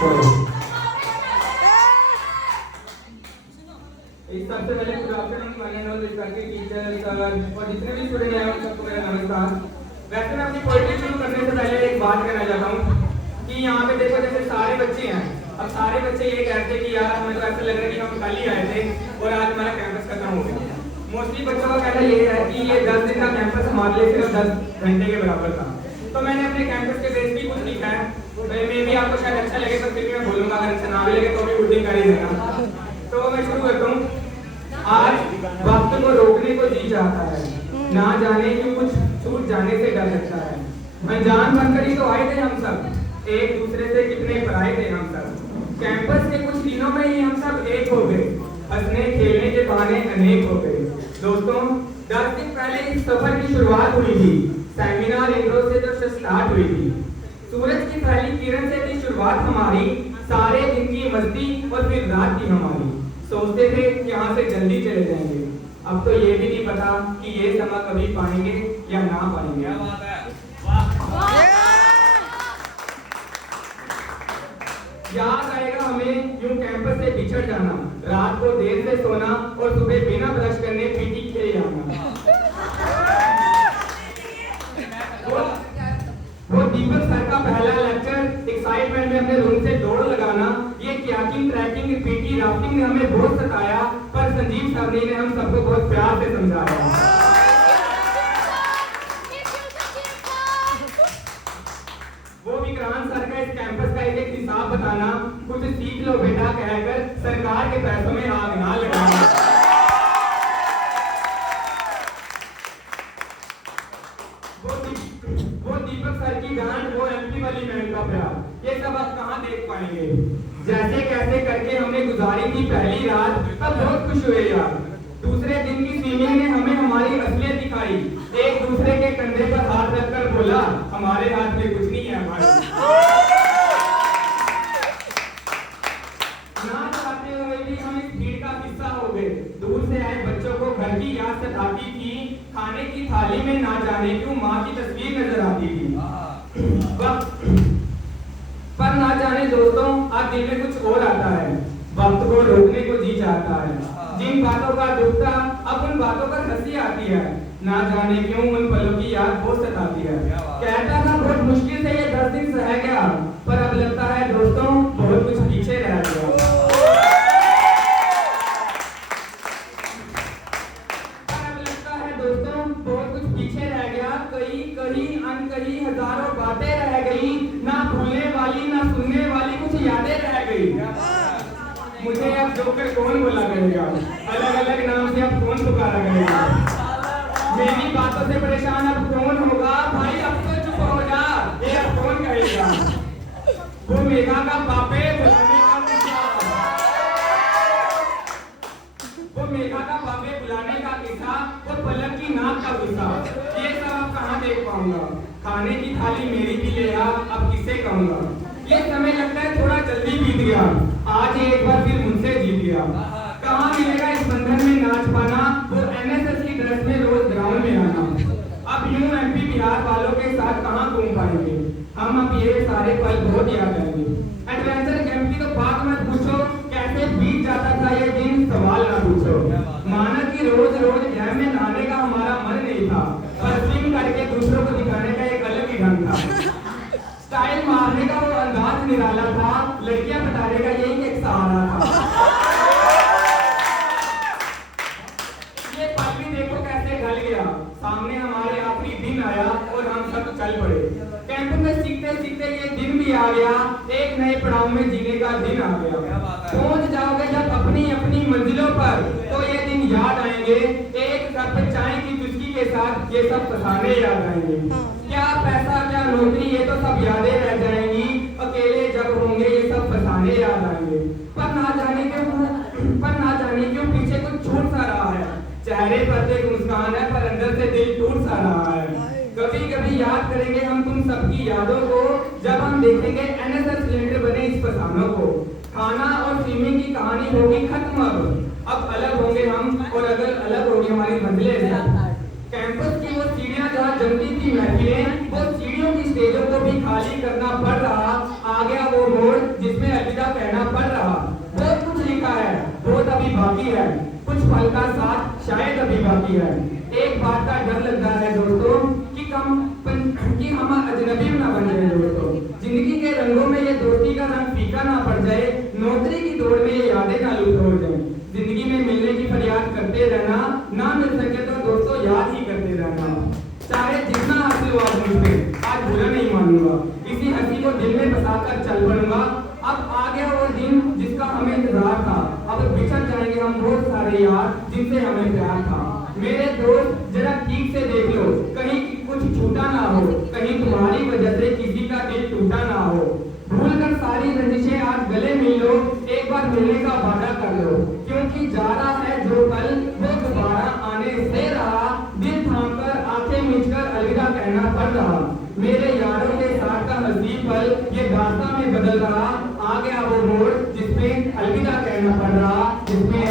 सबसे पहले good afternoon माननीय के टीचर्स और जितने भी स्टूडेंट हैं उन सबको मेरा नमस्कार। वैसे मैं अपनी पोएट्री शुरू करने से पहले एक बात कहना चाहता हूँ कि यहाँ पे देखो जैसे सारे बच्चे हैं, अब सारे बच्चे ये कहते हैं कि यार हमें तो ऐसा लग रहा है कि हम कल ही आए थे और आज हमारा कैंपस खत्म हो गया। मोस्टली बच्चों का कहना ये है कि ये 10 दिन का कैंपस हमारे लिए सिर्फ 10 घंटे के बराबर था। तो मैंने अपने कैंपस के बेस भी कुछ लिखा है, मे भी आपको शायद अच्छा लगे तो फिर भी मैं बोलूँगा, अगर अच्छा ना भी लगे तो भी वोटिंग कर ही देना। तो मैं शुरू करता हूँ। आज वक्त को रोकने को जी चाहता है, ना जाने क्यों कुछ छूट जाने से डर लगता है। अनजान बनकर ही तो आए थे हम सब, एक दूसरे से कितने पराए थे हम सब। कैंपस के कुछ दिनों में ही हम सब एक हो गए, हंसने खेलने के बहाने अनेक हो गए। दोस्तों 10 दिन पहले इस सफर की शुरुआत हुई थी, सेमिनार इंट्रो से जो स्टार्ट हुई थी। सूरज की पहली किरण से थी शुरुआत हमारी, सारे दिन की मस्ती और फिर रात थी हमारी। सोचते थे कि यहाँ से जल्दी चले जाएंगे, अब तो ये भी नहीं पता कि ये समय कभी पाएंगे या ना पाएंगे। क्या बात है, वाह। याद आएगा हमें यूं कैंपस से बिछड़ जाना, रात को देर से सोना और सुबह बिना ब्रश करने पीटी खेले आना। वो दीपक सर का पहला लेक्चर, एक्साइटमेंट में अपने रूम से दौड़ लगाना, ये कियाकिंग, ट्रैकिंग, पीटी, राफ्टिंग ने हमें बहुत सताया, पर संजीव सर ने हम सबको बहुत प्यार से समझाया। वो विक्रांत सर का इस कैंपस का एक हिसाब बताना, कुछ सीख लो बेटा कहकर सरकार के पैसों में आग ना लगाना। वो दीपक सर की डांट, वो एमपी वाली मैम का प्यार, ये सब आप कहाँ देख पाएंगे। जैसे कैसे करके हमने गुजारी थी पहली रात, तब बहुत खुश हुए यार। दूसरे दिन की स्विमिंग ने हमें हमारी असलियत दिखाई, एक दूसरे के कंधे पर हाथ रखकर बोला हमारे हाथ में कुछ नहीं है हमारे। ना चाहते हुए भी हम इस भीड़ का हिस्सा हो गए। दूर से आए बच्चों को घर की याद सताती थी, खाने की थाली में ना जाने क्यों माँ की तस्वीर नजर आती थी। पर ना जाने दोस्तों आज दिल में कुछ और आता है, वक्त को रोकने को जी चाहता है। जिन बातों का दुख था अब उन बातों पर हंसी आती है, ना जाने क्यों उन पलों की याद बहुत सताती है। कहता था बहुत मुश्किल से ये 10 दिन सह गया, पर अब लगता है दोस्तों बहुत कुछ पीछे रह गया। अनकही हजारों बातें रह गई, ना भूलने वाली ना सुनने वाली कुछ यादें रह गई। मुझे अब जोकर कौन बोला करेगा, अलग अलग नाम से अब कौन पुकारा करेगा। मेरी बातों से परेशान अब कौन होगा, भाई अब तो चुप हो जा, ये अब कौन कहेगा। वो मेघा का बापे बुलाने का किस्सा, वो मेघा का बापे बुलाने का किस्सा, वो पलक की नाक का गुस्सा, ये सब अब कहाँ देख पाऊंगा। खाने की थाली मेरी भी ले आ, अब किससे कहूंगा। ये समय लगता है थोड़ा जल्दी बीत गया, आज एक बार फिर मुझसे जीत गया। कहाँ मिलेगा इस बंधन में नाच पाना, वो एनएसएस की ड्रेस में रोज ग्राउंड में आना। अब यूं एमपी बिहार वालों के साथ कहाँ घूम पाएंगे हम, अब ये सारे पल बहुत याद आएंगे। एडवेंचर कैंप की तो बात मत पूछो, कैसे बीत जाता था ये दिन सवाल ना पूछो। माना कि रोज रोज डैम में नहाने का हमारा मन नहीं था, पर स्विम करके दूसरों को दिखाने का एक अलग ही ढंग था। स्टाइल मारने का वो अंदाज निराला था, लड़कियां बताने का यही एक सहारा था। ये पल भी देखो कैसे ढल गया, सामने हमारे आखिरी दिन आया और हम सब चल पड़े। कैंप में सीखते सीखते ये दिन भी आ गया, एक नए पड़ाव में जीने का दिन आ गया। पहुंच जाओगे जब अपनी अपनी मंजिलों पर, तो ये दिन याद आएंगे, एक कप चाय की चुस्की के साथ ये सब फसाने याद आएंगे। क्या पैसा क्या नौकरी ये तो सब यादें रह जाएंगी, अकेले जब होंगे ये सब फसाने याद आएंगे। पर ना जाने क्यों पीछे कुछ छूट सा रहा है, चेहरे पर एक मुस्कान है पर अंदर से दिल टूट सा रहा है। कभी कभी याद करेंगे हम तुम सबकी यादों को, जब हम देखेंगे एनएसएस सिलेंडर बने इस फसानों को। खाना और स्विमिंग की कहानी होगी खत्म, अब अलग होंगे हम और अगर अलग होगी हमारी मंजिलें। कैंपस की वो सीढ़ियां जहाँ जमती थी महफिलें, वो सीढ़ियों की स्टेजों को भी खाली करना पड़ रहा। आ गया वो मोड़ जिसमें शायद अभी बाकी है। एक बात का डर लगता है दोस्तों कि हम अजनबी ना बन जाए दोस्तों। जिंदगी के रंगों में ये दोस्ती का रंग फीका ना पड़ जाए, नौकरी की दौड़ में ये यादें ना लूट हो जाए। जिंदगी में मिलने की फरियाद करते रहना, ना मिल सके तो दोस्तों याद ही करते रहना। चाहे जितना हासिल हुआ मुझसे, आज बुरा नहीं मानूंगा, इसी हंसी को दिल में बसाकर चल पड़ूंगा। अब आ गया वो दिन जिसका हमें इंतजार था, अब बिछड़ जाएंगे हम बहुत सारे यार जिनसे हमें प्यार था। मेरे दोस्त जरा ठीक से देख लो, कहीं कुछ छूटा ना हो, कहीं तुम्हारी वजह से किसी का दिल टूटा ना हो। भूल कर सारी रंजिशें आज गले मिल लो, एक बार मिलने का वादा कर लो, क्योंकि जा रहा है जो कल वो दोबारा आने से रहा। दिल थाम कर आंखें मीचकर अलविदा कहना पड़ रहा। मेरे यारों के साथ का नसीब पल ये दास्तां में बदल रहा। आ गया वो मोड़ जिसमें अलविदा कहना पड़ रहा, जिसमें